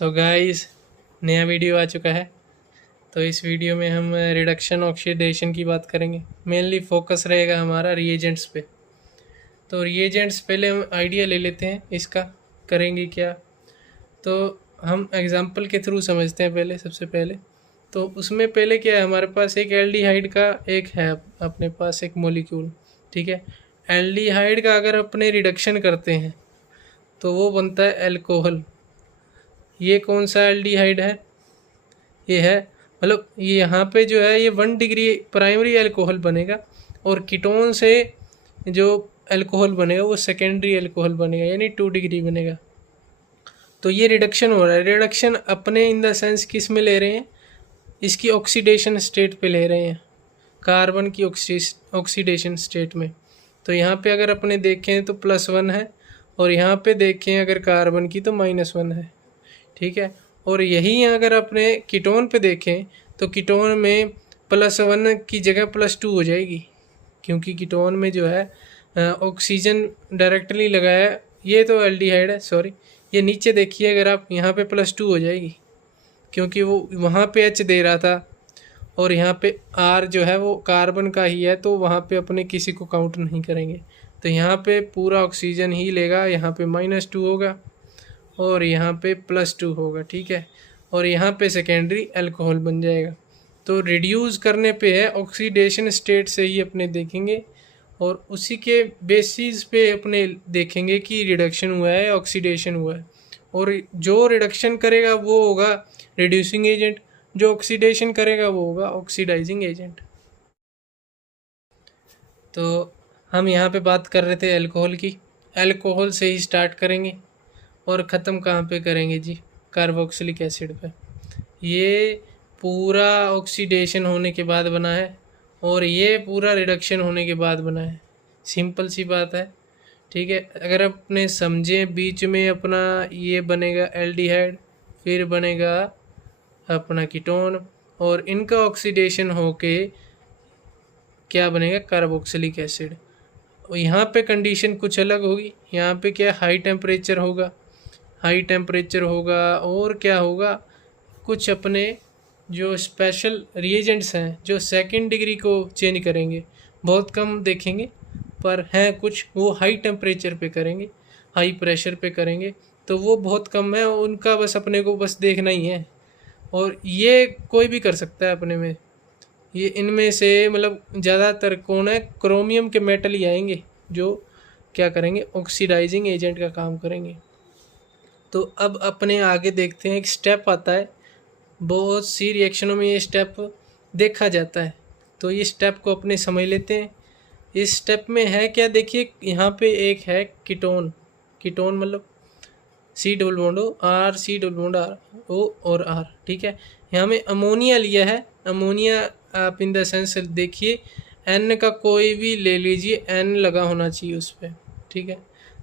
So guys, नया video आ चुका है। तो इस वीडियो में हम रिडक्शन ऑक्सीडेशन की बात करेंगे। मेनली फोकस रहेगा हमारा रिएजेंट्स पे। तो रिएजेंट्स पहले हम आइडिया ले लेते हैं इसका, करेंगे क्या। तो हम एग्जांपल के थ्रू समझते हैं पहले, सबसे पहले। तो उसमें पहले क्या है, हमारे पास एक एल्डिहाइड का एक है अपने पास एक मॉलिक्यूल, ठीक है। एल्डिहाइड का अगर अपने रिडक्शन करते हैं तो वो बनता है अल्कोहल। ये कौन सा एल्डिहाइड है? ये है, मतलब ये यहाँ पे जो है ये 1 डिग्री प्राइमरी अल्कोहल बनेगा और कीटोन से जो अल्कोहल बनेगा वो सेकेंडरी अल्कोहल बनेगा, यानी 2 डिग्री बनेगा। तो ये रिडक्शन हो रहा है। रिडक्शन अपने इन द सेंस किस में ले रहे हैं, इसकी ऑक्सीडेशन स्टेट पे ले रहे हैं, कार्बन की ऑक्सीडेशन स्टेट में। तो यहाँ पे अगर अपने देखें तो +1 है और यहाँ पे देखें अगर कार्बन की तो -1 है, ठीक है। और यही अगर अपने कीटोन पे देखें तो कीटोन में +1 की जगह +2 हो जाएगी, क्योंकि कीटोन में जो है ऑक्सीजन डायरेक्टली लगा है। ये तो एल्डिहाइड है, सॉरी, ये नीचे देखिए, अगर आप यहाँ पे +2 हो जाएगी, क्योंकि वो वहाँ पे H दे रहा था और यहाँ पे R जो है वो कार्बन का ही है, तो वहाँ पे अपने किसी को काउंट नहीं करेंगे। तो यहाँ पे पूरा ऑक्सीजन ही लेगा, यहाँ पे -2 होगा और यहाँ पे +2 होगा, ठीक है। और यहाँ पे सेकेंडरी अल्कोहल बन जाएगा। तो रिड्यूस करने पे है, ऑक्सीडेशन स्टेट से ही अपने देखेंगे और उसी के बेसिस पे अपने देखेंगे कि रिडक्शन हुआ है, ऑक्सीडेशन हुआ है। और जो रिडक्शन करेगा वो होगा रिड्यूसिंग एजेंट, जो ऑक्सीडेशन करेगा वो होगा ऑक्सीडाइजिंग एजेंट। तो हम यहाँ पे बात कर रहे थे अल्कोहल की। अल्कोहल से ही स्टार्ट करेंगे और ख़त्म कहाँ पे करेंगे जी? कार्बोक्सिलिक एसिड पे। ये पूरा ऑक्सीडेशन होने के बाद बना है और ये पूरा रिडक्शन होने के बाद बना है। सिंपल सी बात है, ठीक है। अगर अपने समझें, बीच में अपना ये बनेगा एल्डिहाइड, फिर बनेगा अपना कीटोन और इनका ऑक्सीडेशन होके क्या बनेगा? Carboxylic acid. यहाँ पे कंडीशन कुछ अलग होगी। यहाँ पे क्या, हाई टेम्परेचर होगा, हाई टेम्परेचर होगा और क्या होगा, कुछ अपने जो स्पेशल रिएजेंट्स हैं जो 2 डिग्री को चेंज करेंगे, बहुत कम देखेंगे, पर हैं कुछ वो हाई टेम्परेचर पे करेंगे, हाई प्रेशर पे करेंगे। तो वो बहुत कम है, उनका बस अपने को बस देखना ही है। और ये कोई भी कर सकता है अपने में। ये इनमें से मतलब ज़्यादातर कौन है, क्रोमियम के मेटल ही आएंगे जो क्या करेंगे, ऑक्सीडाइजिंग एजेंट का काम करेंगे। तो अब अपने आगे देखते हैं, एक स्टेप आता है, बहुत सी रिएक्शनों में ये स्टेप देखा जाता है। तो ये स्टेप को अपने समझ लेते हैं। इस स्टेप में है क्या, देखिए यहाँ पे एक है कीटोन। कीटोन मतलब C⋅R, C⋅R O और R, ठीक है। यहाँ में अमोनिया लिया है। अमोनिया आप इन द सेंस देखिए, N का कोई भी ले लीजिए, N लगा होना चाहिए उस पर, ठीक है।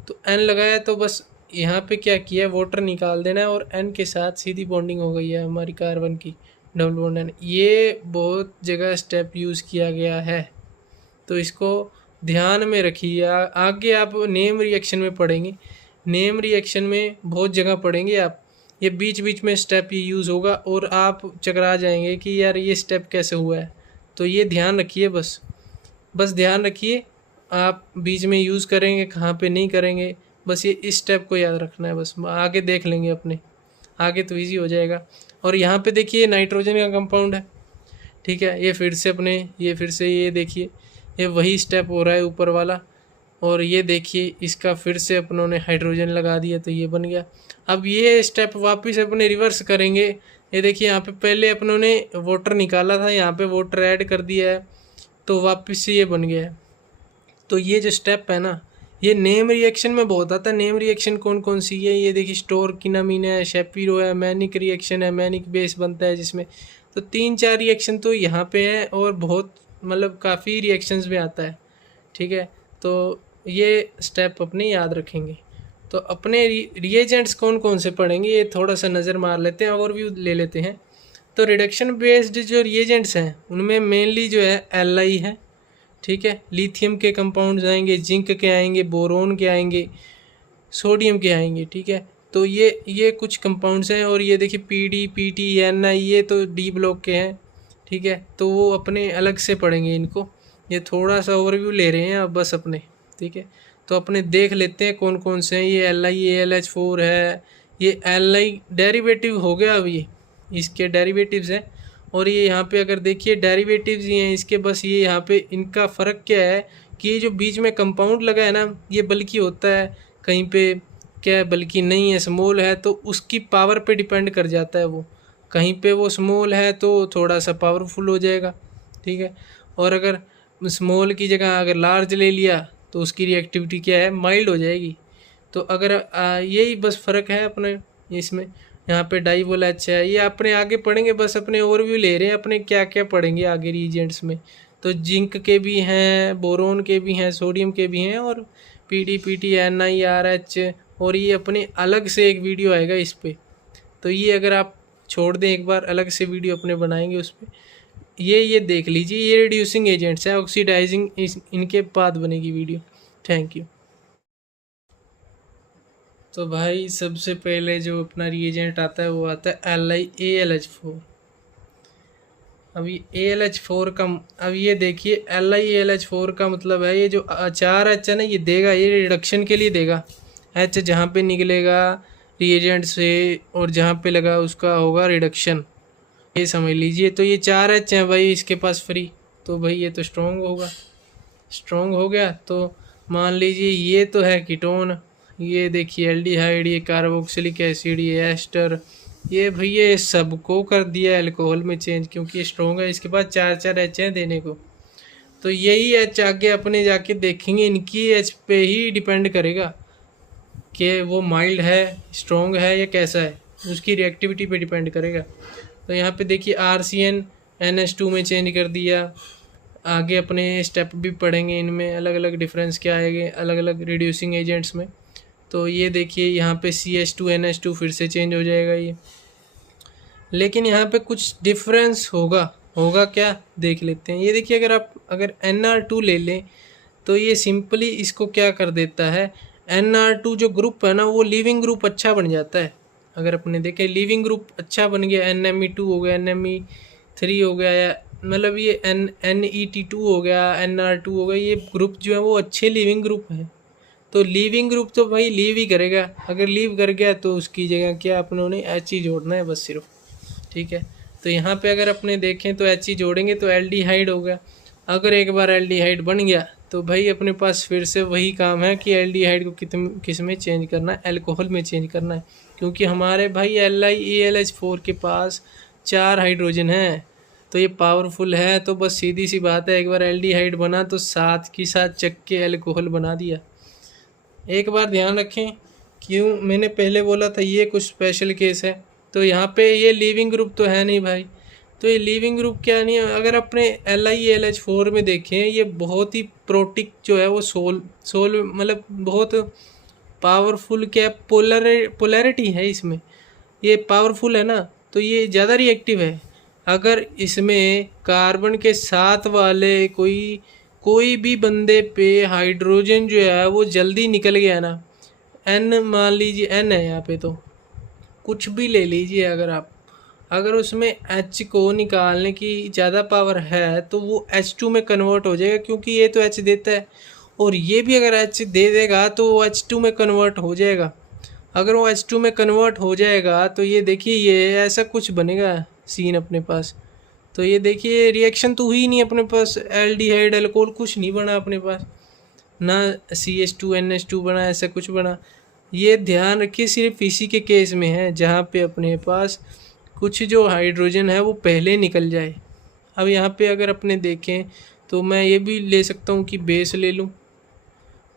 तो N लगाया तो बस यहाँ पे क्या किया, वाटर निकाल देना है और N के साथ सीधी बॉन्डिंग हो गई है हमारी कार्बन की, ⋅N। ये बहुत जगह स्टेप यूज़ किया गया है, तो इसको ध्यान में रखिए। आगे आप नेम रिएक्शन में पढ़ेंगे, नेम रिएक्शन में बहुत जगह पढ़ेंगे आप। ये बीच बीच में स्टेप ये यूज़ होगा और आप चकरा जाएंगे कि यार ये स्टेप कैसे हुआ है। तो ये ध्यान रखिए, बस ध्यान रखिए, आप बीच में यूज़ करेंगे, कहाँ पे नहीं करेंगे, बस ये इस स्टेप को याद रखना है। बस आगे देख लेंगे अपने, आगे तो इजी हो जाएगा। और यहाँ पे देखिए नाइट्रोजन का कंपाउंड है, ठीक है। ये फिर से अपने, ये फिर से ये देखिए, ये वही स्टेप हो रहा है ऊपर वाला। और ये देखिए इसका फिर से अपनों ने हाइड्रोजन लगा दिया तो ये बन गया। अब ये स्टेप वापस अपने रिवर्स करेंगे। ये देखिए यहाँ पे पहले अपनों ने वाटर निकाला था, यहाँ पे वाटर ऐड कर दिया है तो वापस से ये बन गया है। तो ये जो स्टेप है ना, ये नेम रिएक्शन में बहुत आता है। नेम रिएक्शन कौन कौन सी है, ये देखिए स्टोरकिनामीन है, शेपिरो है, मैनिक रिएक्शन है, मैनिक बेस बनता है जिसमें। तो 3-4 रिएक्शन तो यहाँ पे हैं और बहुत मतलब काफ़ी रिएक्शंस में आता है, ठीक है। तो ये स्टेप अपने याद रखेंगे। तो अपने रिएजेंट्स कौन कौन से पढ़ेंगे ये थोड़ा सा नज़र मार लेते हैं, ओवरव्यू ले लेते हैं। तो रिडक्शन बेस्ड जो रिएजेंट्स हैं उनमें मेनली जो है Li है, ठीक है। लिथियम के कंपाउंड्स आएंगे, जिंक के आएंगे, बोरोन के आएंगे, सोडियम के आएंगे, ठीक है। तो ये कुछ कंपाउंड्स हैं, और ये देखिए पीडी, पीटी, एनआई, ये तो डी ब्लॉक के हैं, ठीक है। तो वो अपने अलग से पढ़ेंगे इनको, ये थोड़ा सा ओवरव्यू ले रहे हैं अब बस अपने, ठीक है। तो अपने देख लेते हैं कौन कौन से हैं। ये LiAlH4 है, ये Li डेरिवेटिव हो गया, अब ये इसके डेरिवेटिव्स हैं। और ये यहाँ पे अगर देखिए डेरिवेटिव्स ही हैं इसके, बस ये यहाँ पे इनका फ़र्क क्या है कि ये जो बीच में कंपाउंड लगा है ना, ये बल्कि होता है, कहीं पे क्या है बल्कि नहीं है, स्मॉल है, तो उसकी पावर पे डिपेंड कर जाता है वो। कहीं पे वो स्मॉल है तो थोड़ा सा पावरफुल हो जाएगा, ठीक है। और अगर स्मॉल की जगह अगर लार्ज ले लिया तो उसकी रिएक्टिविटी क्या है, माइल्ड हो जाएगी। तो अगर यही बस फ़र्क है अपने इसमें। यहाँ पे डाइवोल अच्छा है, ये अपने आगे पढ़ेंगे, बस अपने ओवरव्यू ले रहे हैं अपने क्या क्या पढ़ेंगे आगे रीजेंट्स में। तो जिंक के भी हैं, बोरोन के भी हैं, सोडियम के भी हैं, और पीडी, पीटी, NiRH, और ये अपने अलग से एक वीडियो आएगा इस पर। तो ये अगर आप छोड़ दें एक बार, अलग से वीडियो अपने बनाएंगे उस पर। ये देख लीजिए, ये रिड्यूसिंग एजेंट्स हैं, ऑक्सीडाइजिंग, इनके बाद बनेगी वीडियो। Thank you. तो भाई सबसे पहले जो अपना रिएजेंट आता है वो आता है LiAlH4। अब ये AlH4 का, अब ये देखिए LiAlH4 का मतलब है ये जो 4 H है ना, ये देगा, ये रिडक्शन के लिए देगा। H जहाँ पे निकलेगा रिएजेंट से और जहाँ पे लगा उसका होगा रिडक्शन, ये समझ लीजिए। तो ये 4 H हैं भाई इसके पास फ्री, तो भाई ये तो स्ट्रॉन्ग होगा। स्ट्रॉन्ग हो गया तो मान लीजिए ये तो है कीटोन, ये देखिए एल्डिहाइड, ये कार्बोक्सिलिक एसिड, ये एस्टर, ये भैया सबको कर दिया अल्कोहल में चेंज, क्योंकि ये स्ट्रॉन्ग है। इसके बाद 4 H हैं देने को। तो यही H आगे अपने जाके देखेंगे, इनकी H पे ही डिपेंड करेगा कि वो माइल्ड है, स्ट्रॉन्ग है या कैसा है, उसकी रिएक्टिविटी पे डिपेंड करेगा। तो यहाँ पे देखिए RCN NH2 में चेंज कर दिया। आगे अपने स्टेप भी पढ़ेंगे, इनमें अलग अलग डिफरेंस क्या आएंगे अलग अलग रिड्यूसिंग एजेंट्स में। तो ये देखिए यहाँ पे CH2NH2 फिर से चेंज हो जाएगा ये, लेकिन यहाँ पे कुछ डिफरेंस होगा क्या देख लेते हैं। ये देखिए अगर NR2 ले लें तो ये सिंपली इसको क्या कर देता है, NR2 जो ग्रुप है ना वो लीविंग ग्रुप अच्छा बन जाता है। अगर अपने देखें लीविंग ग्रुप अच्छा बन गया, NMe2 हो गया, NMe3 हो गया, या मतलब ये NET2 हो गया, NR2 हो गया, ये ग्रुप जो है वो अच्छे लीविंग ग्रुप हैं। तो लीविंग ग्रुप तो भाई लीव ही करेगा, अगर लीव कर गया तो उसकी जगह क्या अपनों ने H ही जोड़ना है बस सिर्फ, ठीक है। तो यहाँ पे अगर अपने देखें तो H ही जोड़ेंगे तो एल्डिहाइड हो गया। अगर एक बार एल्डिहाइड बन गया तो भाई अपने पास फिर से वही काम है कि एल्डिहाइड को किस में चेंज करना है, अल्कोहल में चेंज करना है, क्योंकि हमारे भाई LiAlH4 के पास 4 हाइड्रोजन हैं, तो ये पावरफुल है। तो बस सीधी सी बात है, एक बार एल्डिहाइड बना तो साथ की साथ चक के अल्कोहल बना दिया। एक बार ध्यान रखें, क्यों मैंने पहले बोला था ये कुछ स्पेशल केस है। तो यहाँ पे ये लीविंग ग्रुप तो है नहीं भाई, तो ये लीविंग ग्रुप क्या नहीं है। अगर अपने LiAlH4 में देखें, ये बहुत ही प्रोटिक जो है वो सोल मतलब बहुत पावरफुल क्या पोलैरिटी है इसमें, ये पावरफुल है ना, तो ये ज़्यादा रिएक्टिव है। अगर इसमें कार्बन के साथ वाले कोई भी बंदे पे हाइड्रोजन जो है वो जल्दी निकल गया ना, N मान लीजिए N है यहाँ पे, तो कुछ भी ले लीजिए, अगर उसमें H को निकालने की ज़्यादा पावर है तो वो H2 में कन्वर्ट हो जाएगा, क्योंकि ये तो H देता है, और ये भी अगर H दे देगा तो वो H2 में कन्वर्ट हो जाएगा। अगर वो H2 में कन्वर्ट हो जाएगा तो ये देखिए ये ऐसा कुछ बनेगा सीन अपने पास। तो ये देखिए रिएक्शन तो हुई नहीं अपने पास, एल्डिहाइड अल्कोहल कुछ नहीं बना अपने पास, ना CH2NH2 बना, ऐसा कुछ बना। ये ध्यान रखिए सिर्फ इसी के केस में है जहाँ पे अपने पास कुछ जो हाइड्रोजन है वो पहले निकल जाए। अब यहाँ पे अगर अपने देखें तो मैं ये भी ले सकता हूँ कि बेस ले लूँ,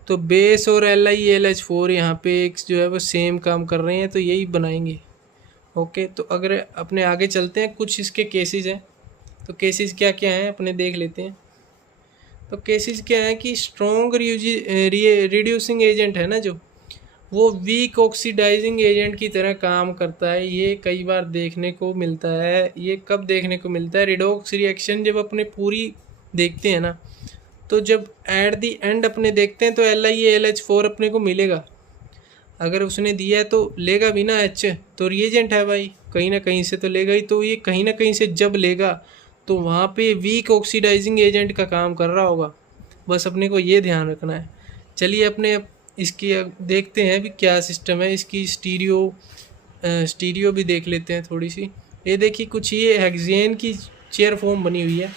तो बेस और LiAlH4 यहाँ पे एक जो है वो सेम काम कर रहे हैं, तो यही बनाएंगे। ओके, तो अगर अपने आगे चलते हैं, कुछ इसके केसेस हैं, तो केसेस क्या क्या हैं अपने देख लेते हैं। तो केसेस क्या है कि स्ट्रॉन्ग रिड्यूसिंग एजेंट है ना जो, वो वीक ऑक्सीडाइजिंग एजेंट की तरह काम करता है। ये कई बार देखने को मिलता है। ये कब देखने को मिलता है, रिडॉक्स रिएक्शन जब अपने पूरी देखते हैं ना, तो जब एट दी एंड अपने देखते हैं तो LiAlH4 अपने को मिलेगा। अगर उसने दिया है तो लेगा भी ना एच, तो रिएजेंट है भाई, कहीं ना कहीं से तो लेगा ही। तो ये कहीं ना कहीं से जब लेगा तो वहाँ पे वीक ऑक्सीडाइजिंग एजेंट का काम कर रहा होगा, बस अपने को ये ध्यान रखना है। चलिए अपने अब इसकी देखते हैं भी क्या सिस्टम है इसकी। स्टीरियो भी देख लेते हैं थोड़ी सी। ये देखिए कुछ ये हेक्सेन की चेयर फॉर्म बनी हुई है,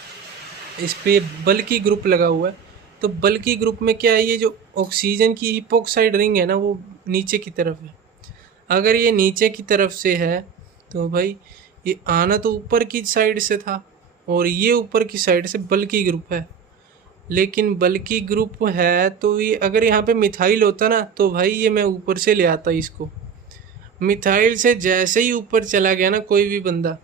इस पे बल्कि ग्रुप लगा हुआ है। तो बल्कि ग्रुप में क्या है, ये जो ऑक्सीजन की इपॉक्साइड रिंग है ना वो नीचे की तरफ है। अगर ये नीचे की तरफ से है तो भाई ये आना तो ऊपर की साइड से था, और ये ऊपर की साइड से बल्कि ग्रुप है। लेकिन बल्कि ग्रुप है तो ये अगर यहाँ पे मिथाइल होता ना तो भाई ये मैं ऊपर से ले आता इसको। मिथाइल से जैसे ही ऊपर चला गया ना कोई भी बंदा,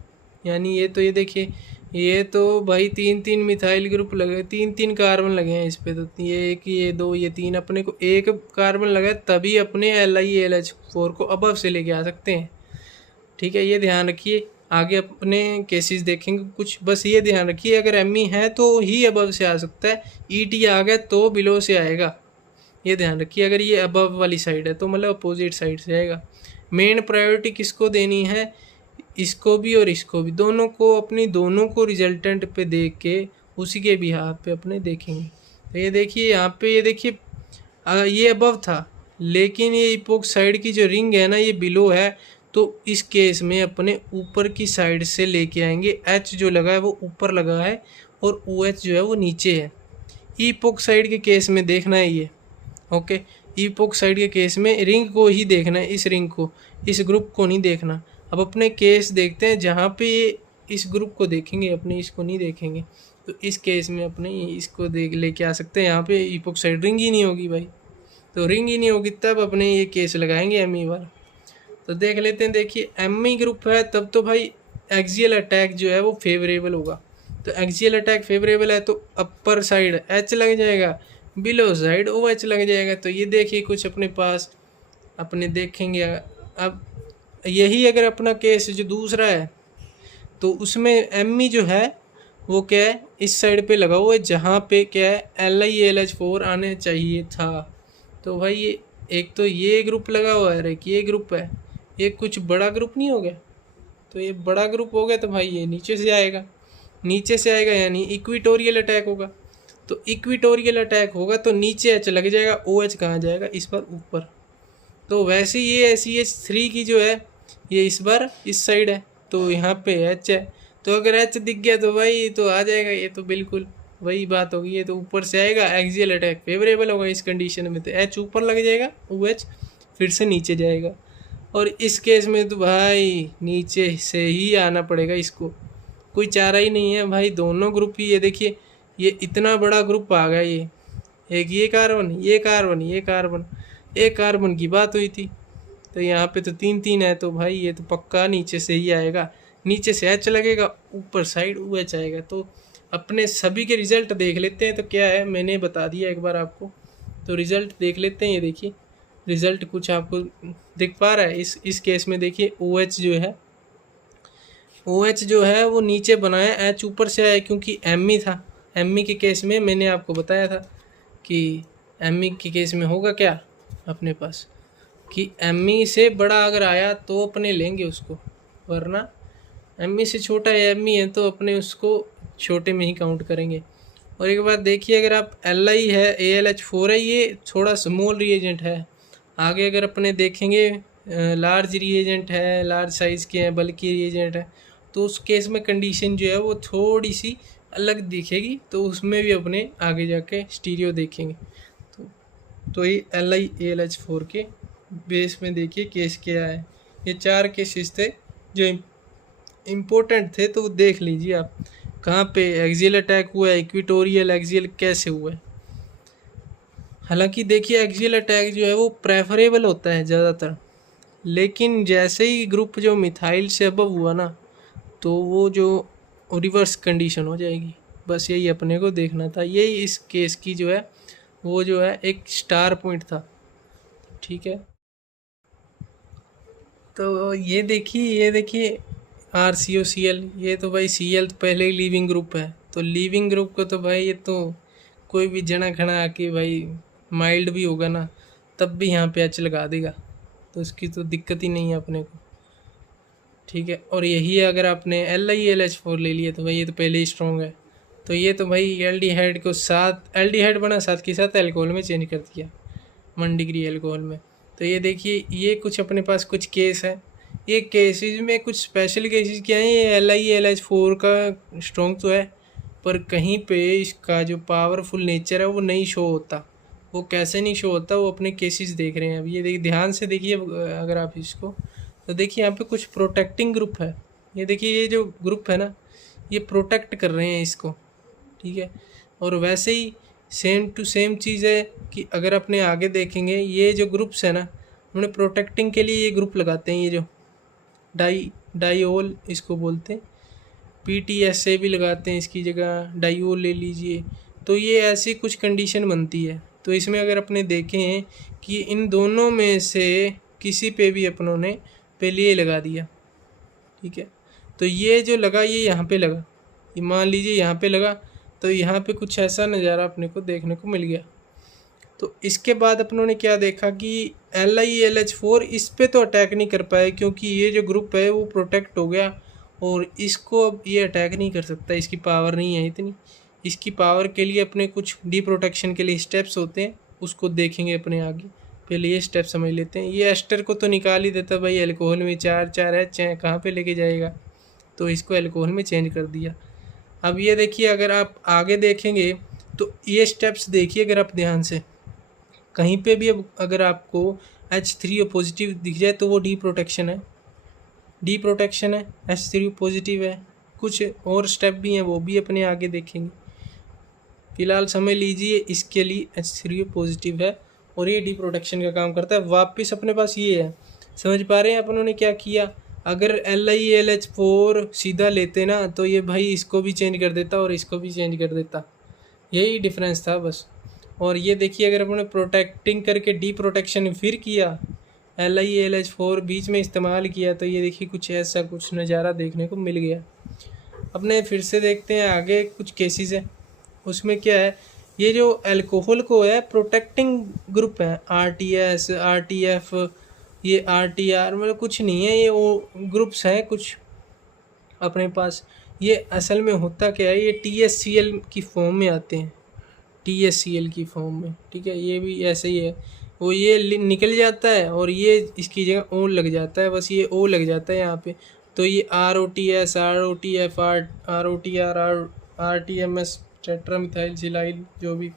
यानी ये तो ये देखिए, ये तो भाई 3 मिथाइल ग्रुप लगे, 3 कार्बन लगे हैं इस पे। तो ये 1 ये 2 ये 3, अपने को 1 कार्बन लगा तभी अपने LiAlH4 को अबव से लेके आ सकते हैं। ठीक है, ये ध्यान रखिए। आगे अपने केसेस देखेंगे कुछ, बस ये ध्यान रखिए अगर Me है तो ही अबव से आ सकता है, ET आ गया तो बिलो से आएगा। ये ध्यान रखिए, अगर ये अबव वाली साइड है तो मतलब अपोजिट साइड से आएगा। मेन प्रायोरिटी किसको देनी है, इसको भी और इसको भी, दोनों को, अपनी दोनों को रिजल्टेंट पे देख के उसी के बिहाफ पे अपने देखेंगे। तो ये देखिए यहाँ पे, ये देखिए ये अबव था लेकिन ये इपॉक्साइड की जो रिंग है ना ये बिलो है, तो इस केस में अपने ऊपर की साइड से लेके आएंगे। H जो लगा है वो ऊपर लगा है और OH जो है वो नीचे है। इपॉक्साइड के केस में देखना है ये, ओके। इपॉक्साइड के केस में रिंग को ही देखना है, इस रिंग को, इस ग्रुप को नहीं देखना। अब अपने केस देखते हैं जहाँ पे ये इस ग्रुप को देखेंगे, अपने इसको नहीं देखेंगे। तो इस केस में अपने इसको देख लेके आ सकते हैं, यहाँ पे इपॉक्साइड रिंग ही नहीं होगी भाई। तो रिंग ही नहीं होगी तब अपने ये केस लगाएंगे Me वाला। तो देख लेते हैं, देखिए Me ग्रुप है तब तो भाई एक्सियल अटैक जो है वो फेवरेबल होगा। तो एक्सियल अटैक फेवरेबल है तो अपर साइड H लग जाएगा, बिलो साइड OH लग जाएगा। तो ये देखिए कुछ अपने पास अपने देखेंगे। अब यही अगर अपना केस जो दूसरा है तो उसमें Me जो है वो क्या है, इस साइड पे लगा हुआ है जहाँ पे क्या है LiAlH4 आने चाहिए था। तो भाई ये एक तो ये ग्रुप लगा हुआ है, एक ये ग्रुप है, ये कुछ बड़ा ग्रुप नहीं हो गया। तो ये बड़ा ग्रुप हो गया तो भाई ये नीचे से आएगा, नीचे से आएगा यानी इक्विटोरियल अटैक होगा। तो इक्विटोरियल अटैक होगा तो नीचे H लग जाएगा, OH कहाँ जाएगा, इस पर ऊपर। तो वैसे ये CH3 की जो है ये इस बार इस साइड है तो यहाँ पे H है। तो अगर H दिख गया तो भाई तो आ जाएगा, ये तो बिल्कुल वही बात होगी, ये तो ऊपर से आएगा। एक्सियल अटैक फेवरेबल होगा इस कंडीशन में, तो H ऊपर लग जाएगा, OH फिर से नीचे जाएगा। और इस केस में तो भाई नीचे से ही आना पड़ेगा इसको, कोई चारा ही नहीं है भाई। दोनों ग्रुप ही, ये देखिए ये इतना बड़ा ग्रुप आ गया, ये एक ये कार्बन, ये कार्बन, ये कार्बन, एक कार्बन की बात हुई थी। तो यहाँ पे तो 3 है तो भाई ये तो पक्का नीचे से ही आएगा, नीचे से H लगेगा, ऊपर साइड OH आएगा। तो अपने सभी के रिज़ल्ट देख लेते हैं। तो क्या है मैंने बता दिया एक बार आपको, तो रिज़ल्ट देख लेते हैं। ये देखिए रिज़ल्ट कुछ आपको दिख पा रहा है इस केस में। देखिए OH जो है, OH जो है वो नीचे बनाया, H ऊपर से आया क्योंकि Me था। Me के केस में मैंने आपको बताया था कि Me के केस में होगा क्या अपने पास कि Me से बड़ा अगर आया तो अपने लेंगे उसको, वरना Me से छोटा Me है तो अपने उसको छोटे में ही काउंट करेंगे। और एक बात देखिए, अगर आप Li है, AlH4 है, ये थोड़ा स्मॉल रिएजेंट है। आगे अगर अपने देखेंगे लार्ज रिएजेंट है, लार्ज साइज़ के हैं, बल्कि रिएजेंट है, तो उस केस में कंडीशन जो है वो थोड़ी सी अलग दिखेगी। तो उसमें भी अपने आगे जाके स्टीरियो देखेंगे। तो ये LiAlH4 के बेस में देखिए केस क्या है। ये 4 केसेस थे जो इम्पोर्टेंट थे, तो देख लीजिए आप कहाँ पे एक्सियल अटैक हुआ है, इक्विटोरियल एक्सियल कैसे हुआ है। हालांकि देखिए एक्सियल अटैक जो है वो प्रेफरेबल होता है ज़्यादातर, लेकिन जैसे ही ग्रुप जो मिथाइल से अबव हुआ ना तो वो जो रिवर्स कंडीशन हो जाएगी। बस यही अपने को देखना था, यही इस केस की जो है वो जो है एक स्टार पॉइंट था। ठीक है, तो ये देखिए RCOCl, ये तो भाई Cl तो पहले ही लीविंग ग्रुप है। तो लीविंग ग्रुप को तो भाई ये तो कोई भी जना खड़ा आके भाई माइल्ड भी होगा ना तब भी यहाँ पे H लगा देगा। तो उसकी तो दिक्कत ही नहीं है अपने को, ठीक है। और यही है अगर आपने LiAlH4 ले लिया तो भाई ये तो पहले ही स्ट्रॉन्ग है। तो ये तो भाई एल्डिहाइड को साथ एल्डिहाइड बना साथ के साथ एल्कोहल में चेंज कर दिया 1 डिग्री एल्कोहल में। तो ये देखिए ये कुछ अपने पास कुछ केस है। ये केसेस में कुछ स्पेशल केसेस क्या हैं, ये LiAlH4 का स्ट्रॉन्ग तो है पर कहीं पे इसका जो पावरफुल नेचर है वो नहीं शो होता। वो कैसे नहीं शो होता, वो अपने केसेस देख रहे हैं। अब ये देखिए ध्यान से देखिए अगर आप इसको, तो देखिए यहाँ पे कुछ प्रोटेक्टिंग ग्रुप है। ये देखिए ये जो ग्रुप है ना, ये प्रोटेक्ट कर रहे हैं इसको, ठीक है। और वैसे ही सेम टू सेम चीज़ है कि अगर अपने आगे देखेंगे ये जो ग्रुप्स है ना, हमने प्रोटेक्टिंग के लिए ये ग्रुप लगाते हैं, ये जो डाइओल इसको बोलते हैं, PTSA भी लगाते हैं इसकी जगह, डाइओल ले लीजिए। तो ये ऐसी कुछ कंडीशन बनती है। तो इसमें अगर अपने देखें कि इन दोनों में से किसी पे भी अपनों ने पहले ये लगा दिया, ठीक है। तो ये जो लगा ये यहाँ पे लगा, ये मान लीजिए यहाँ पे लगा, तो यहाँ पे कुछ ऐसा नज़ारा अपने को देखने को मिल गया। तो इसके बाद अपनों ने क्या देखा कि LiAlH4 इस पे तो अटैक नहीं कर पाए क्योंकि ये जो ग्रुप है वो प्रोटेक्ट हो गया और इसको अब ये अटैक नहीं कर सकता, इसकी पावर नहीं है इतनी। इसकी पावर के लिए अपने कुछ डी प्रोटेक्शन के लिए स्टेप्स होते हैं, उसको देखेंगे अपने आगे। पहले ये स्टेप समझ लेते हैं। ये एस्टर को तो निकाल ही देता भाई, एल्कोहल में 4,4H है, कहाँ पे लेके जाएगा, तो इसको एल्कोहल में चेंज कर दिया। अब ये देखिए अगर आप आगे देखेंगे तो ये स्टेप्स देखिए अगर आप ध्यान से, कहीं पे भी अब अगर आपको H3O पॉजिटिव दिख जाए तो वो डी प्रोटेक्शन है, H3O पॉजिटिव है। कुछ और स्टेप भी हैं वो भी अपने आगे देखेंगे। फिलहाल समझ लीजिए इसके लिए H3O पॉजिटिव है और ये डी प्रोटेक्शन का काम करता है। वापस अपने पास ये है, समझ पा रहे हैं अपनों ने क्या किया। अगर LiAlH4 सीधा लेते ना तो ये भाई इसको भी चेंज कर देता और इसको भी चेंज कर देता, यही डिफरेंस था बस। और ये देखिए अगर अपने प्रोटेक्टिंग करके डी प्रोटेक्शन फिर किया, LiAlH4 बीच में इस्तेमाल किया, तो ये देखिए कुछ ऐसा कुछ नज़ारा देखने को मिल गया। अपने फिर से देखते हैं आगे कुछ केसेस है, उसमें क्या है, ये जो अल्कोहल को है प्रोटेक्टिंग ग्रुप है, RTS, RTF, ये RTR, मतलब कुछ नहीं है, ये वो ग्रुप्स हैं कुछ अपने पास। ये असल में होता क्या है, ये THCl की फॉर्म में आते हैं, THCl की फॉर्म में, ठीक है। ये भी ऐसे ही है, वो ये निकल जाता है और ये इसकी जगह O लग जाता है, बस ये O लग जाता है यहाँ पे। तो ये ROTS, ROTF, ROTR, RTMS, टेट्रामिथाइलसिलाइल जो भी,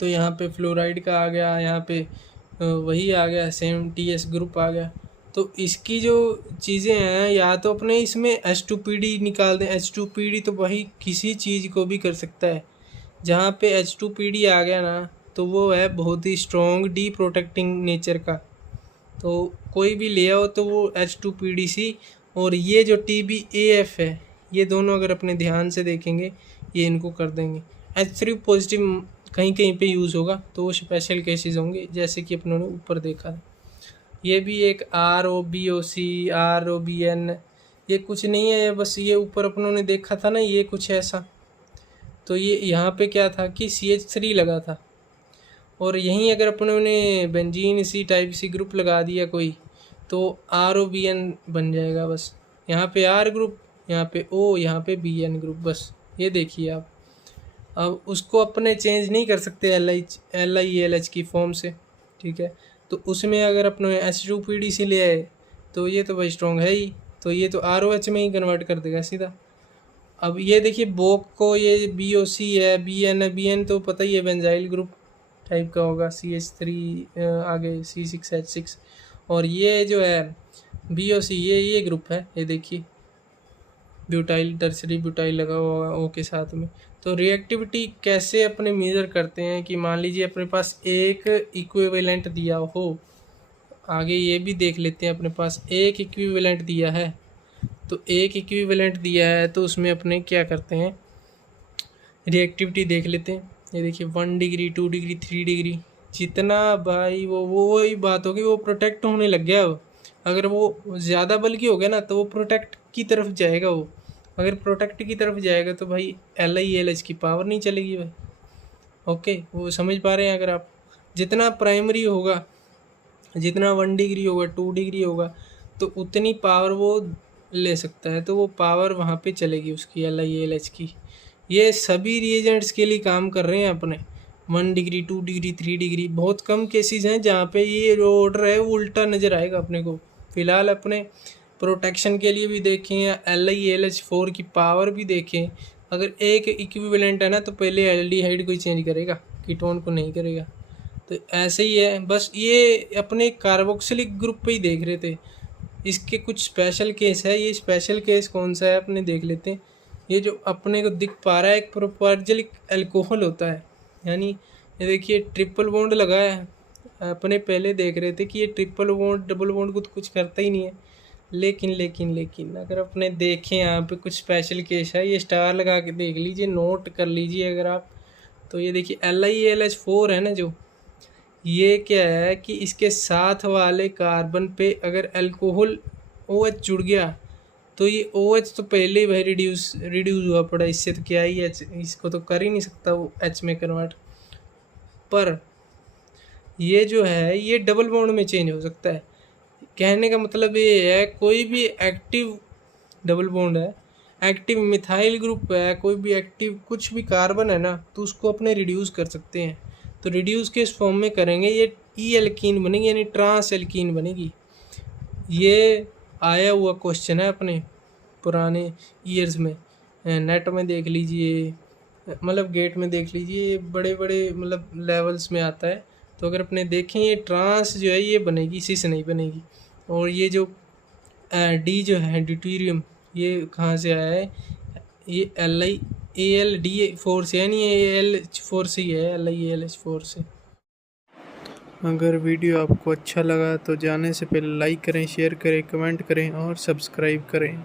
तो यहाँ पे फ्लोराइड का आ गया, यहाँ पे वही आ गया, सेम TS ग्रुप आ गया। तो इसकी जो चीज़ें हैं, या तो अपने इसमें H2PD निकाल दें। H2PD तो भाई किसी चीज़ को भी कर सकता है। जहाँ पे H2PD आ गया ना तो वो है बहुत ही स्ट्रॉन्ग डी प्रोटेक्टिंग नेचर का, तो कोई भी ले आओ तो वो H2PDC और ये जो TBAF है, ये दोनों अगर अपने ध्यान से देखेंगे ये इनको कर देंगे। H3 पॉजिटिव कहीं कहीं पे यूज़ होगा तो वो स्पेशल केसेस होंगे, जैसे कि अपनों ने ऊपर देखा है। ये भी एक ROBOC, ROBN, ये कुछ नहीं है, बस ये ऊपर अपनों ने देखा था ना, ये कुछ ऐसा। तो ये यहाँ पे क्या था कि CH3 लगा था और यहीं अगर अपनों ने benzene C type C group लगा दिया कोई, तो ROBN बन जाएगा। बस यहाँ पे R ग्रुप, यहाँ पे O, यहाँ पे BN ग्रुप, बस ये देखिए आप। अब उसको अपने चेंज नहीं कर सकते LiAlH की फॉर्म से, ठीक है। तो उसमें अगर अपने H2PD से ले आए तो ये तो भाई स्ट्रॉन्ग है ही, तो ये तो ROH में ही कन्वर्ट कर देगा सीधा। अब ये देखिए बोक को, ये BOC है, BN है, BN तो पता ही है बेंजाइल ग्रुप टाइप का होगा, CH3 आगे C6H6, और ये जो है BOC ये ग्रुप है, ये देखिए ब्यूटाइल, टर्सरी ब्यूटाइल लगा हुआ O के साथ में। तो रिएक्टिविटी कैसे अपने मेज़र करते हैं कि मान लीजिए अपने पास एक इक्विवेलेंट दिया हो, आगे ये भी देख लेते हैं। अपने पास एक इक्विवेलेंट दिया है, तो एक इक्विवेलेंट दिया है तो उसमें अपने क्या करते हैं, रिएक्टिविटी देख लेते हैं। ये देखिए 1 डिग्री, 2 डिग्री, 3 डिग्री, जितना भाई वो वही बात होगी, वो प्रोटेक्ट होने लग गया। अब अगर वो ज़्यादा बल्कि हो गया ना तो वो प्रोटेक्ट की तरफ जाएगा। वो अगर प्रोटेक्ट की तरफ जाएगा तो भाई LiAlH की पावर नहीं चलेगी भाई। ओके, वो समझ पा रहे हैं। अगर आप जितना प्राइमरी होगा जितना 1 डिग्री होगा 2 डिग्री होगा तो उतनी पावर वो ले सकता है, तो वो पावर वहाँ पे चलेगी उसकी LiALH की। ये सभी रिएजेंट्स के लिए काम कर रहे हैं अपने 1 डिग्री 2 डिग्री 3 डिग्री। बहुत कम केसेस हैं जहाँ पे ये जो ऑर्डर है वो उल्टा नज़र आएगा अपने को। फ़िलहाल अपने प्रोटेक्शन के लिए भी देखें या LiALH4 की पावर भी देखें, अगर एक इक्विवेलेंट है ना तो पहले एल्डिहाइड को ही चेंज करेगा, कीटोन को नहीं करेगा। तो ऐसे ही है, बस ये अपने कार्बोक्सिलिक ग्रुप पे ही देख रहे थे। इसके कुछ स्पेशल केस है, ये स्पेशल केस कौन सा है अपने देख लेते हैं। ये जो अपने को दिख पा रहा है एक प्रोपार्जिलिक अल्कोहल होता है, यानी ये देखिए ट्रिपल बॉन्ड लगा है। अपने पहले देख रहे थे कि ये ट्रिपल बॉन्ड डबल बॉन्ड को तो कुछ करता ही नहीं है, लेकिन अगर अपने देखें यहाँ पे कुछ स्पेशल केस है, ये स्टार लगा के देख लीजिए, नोट कर लीजिए अगर आप। तो ये देखिए LiALH4 है ना जो, ये क्या है कि इसके साथ वाले कार्बन पे अगर अल्कोहल OH जुड़ गया तो ये OH तो पहले ही भाई रिड्यूस हुआ पड़ा, इससे तो क्या ही H, इसको तो कर ही नहीं सकता वो H में कन्वर्ट। पर ये जो है ये डबल बॉन्ड में चेंज हो सकता है। कहने का मतलब ये है कोई भी एक्टिव डबल बॉन्ड है, एक्टिव मिथाइल ग्रुप है, कोई भी एक्टिव कुछ भी कार्बन है ना, तो उसको अपने रिड्यूस कर सकते हैं। तो रिड्यूस के इस फॉर्म में करेंगे ये ई एल्कीन बनेगी, यानी ट्रांस एल्कीन बनेगी। ये आया हुआ क्वेश्चन है अपने पुराने ईयर्स में, नेट में देख लीजिए, मतलब गेट में देख लीजिए, बड़े बड़े मतलब लेवल्स में आता है। तो अगर अपने देखें ये ट्रांस जो है ये बनेगी, सिस नहीं बनेगी। और ये जो डी जो है ड्यूटेरियम, ये कहाँ से आया है, ये LiALD4 से, यानी AL4 से ही है, LiALH4 से। अगर वीडियो आपको अच्छा लगा तो जाने से पहले लाइक करें, शेयर करें, कमेंट करें और सब्सक्राइब करें।